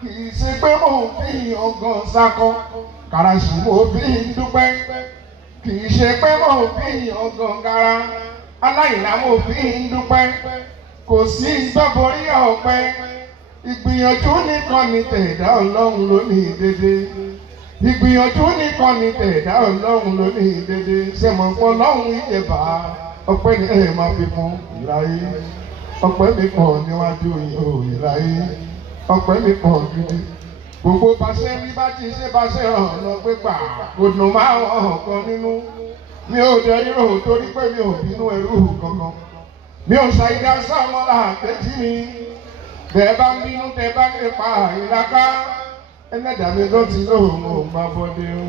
kì í ṣe pé mo fi ọgàn sakọ kàràṣì mo fi ń dúpẹ́ kì í ṣe pé mo fi ọgàn gara aláìlá mo fi ń dúpẹ́ kò sí ìgbàborí ọpẹ́ ìgbìyànjú nìkan ni tẹ̀dá Ọlọ́run ló ní dédé ìgbìyànjú nìkan ni tẹ̀dá Ọlọ́run ló ní dédé sẹ̀mọ̀pọ̀ Ọlọ́run ìjẹ̀bà ọpẹ́ ni ẹ̀ máa fi fún ìráyé ọpẹ́ mi pọ̀ níwájú ìráyé ọpẹ́ mi pọ̀ gidi gbogbo pàṣẹ bí bá ti ṣe pàṣẹ hàn lọ pé pa kò dùn máa hàn kan nínú mi ò dẹ rírò torí pé mi ò bínú ẹrú kankan mi ò ṣàìdá sọmọlá àtẹjí mi bẹ́ẹ̀ bá ń bínú tẹ́ bá lè pa ìlàkà ẹlẹ́dàá mi ló ti lóhùn ò gbà bọ́dé o.